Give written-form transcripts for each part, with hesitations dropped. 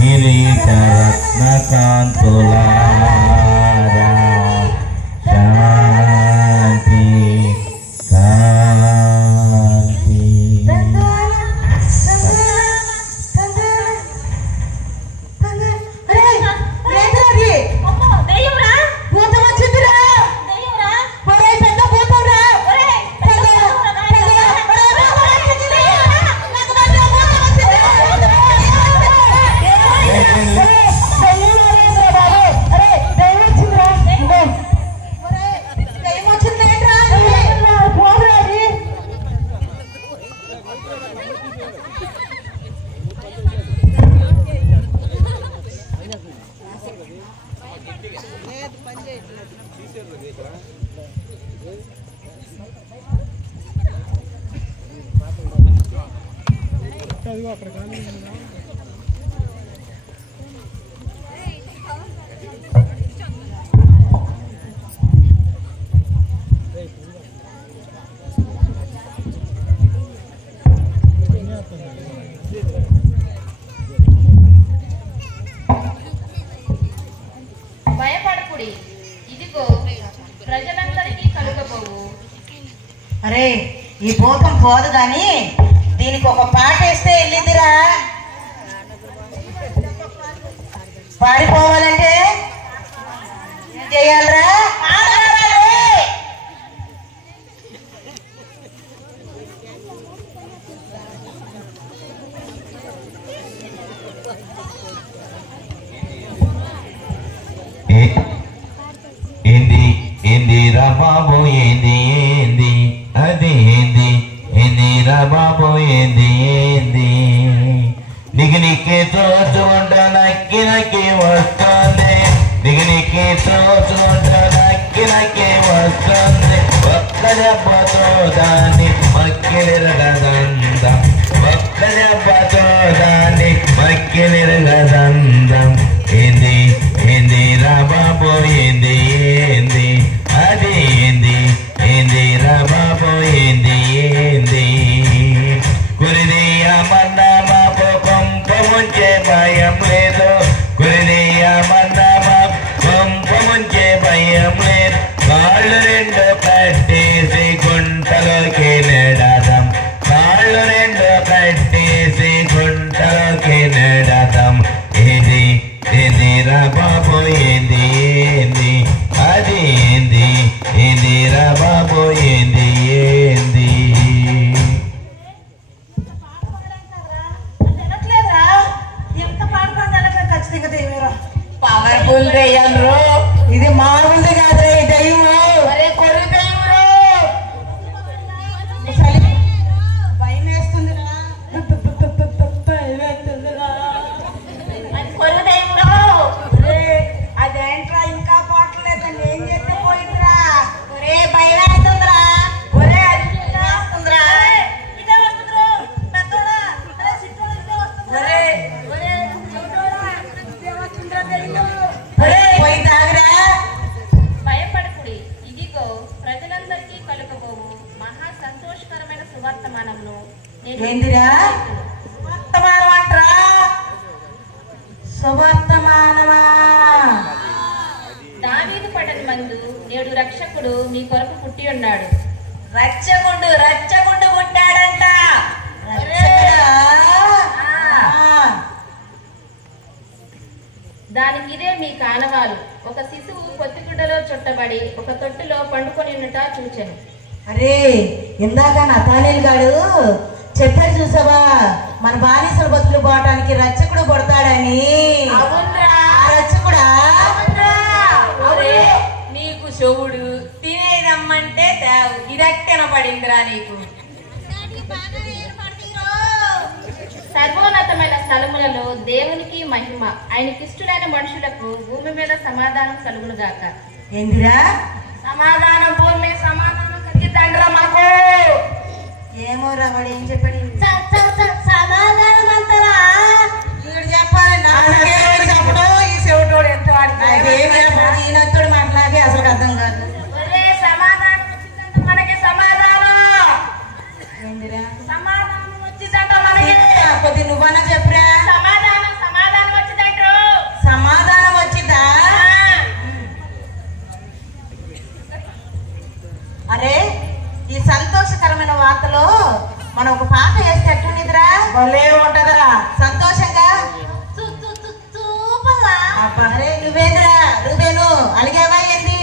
కిరీట రత్నకాంతులారా శాంతి కాంతి. అరే ఈ భూతం పోదు గాని దీనికి ఒక పాట వేస్తే వెళ్ళిందిరా. పారిపోవాలంటే ఏం చేయాలరా? ఏందిరా బాబు ఏంది ఏంది అది ఏంది ఏందిరా బాబు ఏంది ఏంది నిగినికి తోచుంట నక్కి నక్కి వస్తుంది నిగినికి తోచుంట నక్కి నక్కి వస్తుంది ఒక్క దెబ్బతో దాన్ని మక్కిలిరగదందం ఒక్క దెబ్బతో దాన్ని మక్కిలిరగదందం ఏంది ఏందిరా బాబు ఏంది ఏంది అది ఏంది ఏందిరా బాబు ఏంది ఏంది కురిదీయమన్నా మాపు కొంప ముంచే భయం లేదు కురిదీయమన్నా మాపు కొంప ముంచే భయం లేదు కాళ్ళు రెండు కట్టేసి గుంటలోకి నెడదాం కాళ్ళు రెండు కట్టేసి గుంటలోకి నెడదాం ఏది ఏందిరా బాబు ఏంది ఏంది అది ఏంది ఏందిరా బాబు ఏంది ఏంది పవర్ఫుల్ దెయ్యం రో ఇది మామూలు కాదు దెయ్యం కొరి దెయ్యం రో భయం వేస్తుందిరా అది కొరి దెయ్యం రో అదేంట్రా ఇంకా పోవట్లేదండి ఏం చేస్తే పోయిందిరా ఒరే భయం వేస్తుందిరా ఒరే అది వేస్తుందిరా ఇదే వస్తుందిరా పెద్దోడా అరే సిట్టోడా ఇదే వస్తుంది ఒరే ఒరే చెవుడోడా ఇదే వస్తుందిరా దెయ్యం ఒరే పోయి తాగరా భయపడకుడి ఇదిగో ప్రజలందరికీ కలుగబోవు మహా సంతోషకరమైన సువర్తమానమును ఏందిరా సువర్తమానం అంటరా సువర్తమానమా దావీదు పడని మందు నేడు రక్షకుడు నీ కొరకు పుట్టి ఉన్నాడు రచ్చగుండు రచ్చగుండు పుట్టాడంట దానికి ఇదే మీ కానవాలు ఒక శిశువు పొత్తిగుడ్డలో చుట్టబడి ఒక తొట్టులో పండుకొని ఉన్నట చూచెను అరే ఇందాక నతానేలు గాడు చెప్పాడు చూసావా మన బానిసల బతులు పోవటానికి రచ్చకుడు పుడతాడని రచ్చకుడా నీకు చెవుడు తినేదమ్మంటే ఇదట్టెన పడిందిరా నీకు సర్వోన్నతమైన స్థలములలో దేవునికి మహిమ ఆయనకిష్టులైన మనుషులకు భూమి మీద సమాధానం కలుగునుగాక ఏందిరా సమాధానం భూమి సమాధానం కలిగిద్దండ్రా మనకు ఏమో రావాడు ఏం చెప్పాడు సమాధానం అంటారా వీడు చెప్పాలి చెప్పడం ఈ చెవిటోడు ఎంత ఈయనొత్తుడు మాట్లాడి అసలు అర్థం కాదు సమాధానం వచ్చిందంట మనకి సమాధానం ఏందిరా సమాధానం వచ్చిందంట మనకి కొద్ది నువ్వన్నా చెప్పురా సమాధానం సమాధానం వచ్చిందంట అరే నువ్వేంద్రా నువ్వేను అలిగేవా ఏంది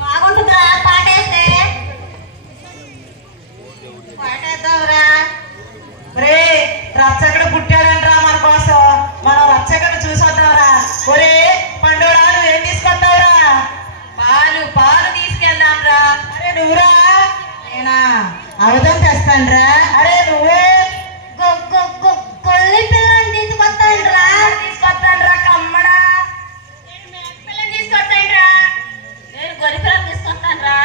బాగుంటుందిరా పాటేస్తే పాటేద్దాంరా. ఒరే రచ్చకుడు పుట్టాడంట్రా మన కోసం, మనం రచ్చకుడు చూసొద్దాంరా. ఒరే పండుగ నువ్వేం తీసుకొద్దావురా? పాలు పాలు తీసుకెళ్దాం రా. అరే నువ్వురా? నేనా అవధం తెస్తానురా. అరే నువ్వే? కొల్లి పిల్లని తీసుకొస్తానురా. తీసుకొస్తానురా కమ్మడా. నేను మేక పిల్లని తీసుకొస్తానురా. నేను గొర్రె పిల్లని తీసుకొస్తానురా.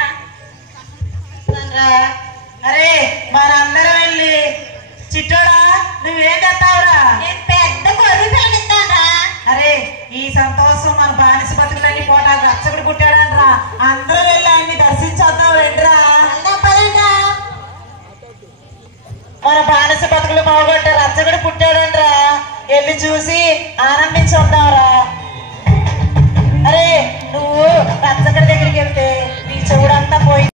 అరే మనందరం వెళ్ళి చిట్టోడా నువ్వేం చేస్తావురా? నేను పెద్ద గొర్రె పిల్లని ఇస్తానురా. అరే ఈ సంతోషం మన బానిస బతుకులన్నీ పోటాలు రచ్చకుడు పుట్టాడంట్రా. అందరూ వెళ్ళి ఆయన్ని దర్శించొద్దాం రండిరా. మన బానిస బతుకులు పోగొట్టే రచ్చకుడు పుట్టాడంట్రా. వెళ్ళి చూసి ఆనందించొద్దాంరా. అరే నువ్వు రచ్చకుడి దగ్గరికి వెళ్తే నీ చెవుడంతా పోయి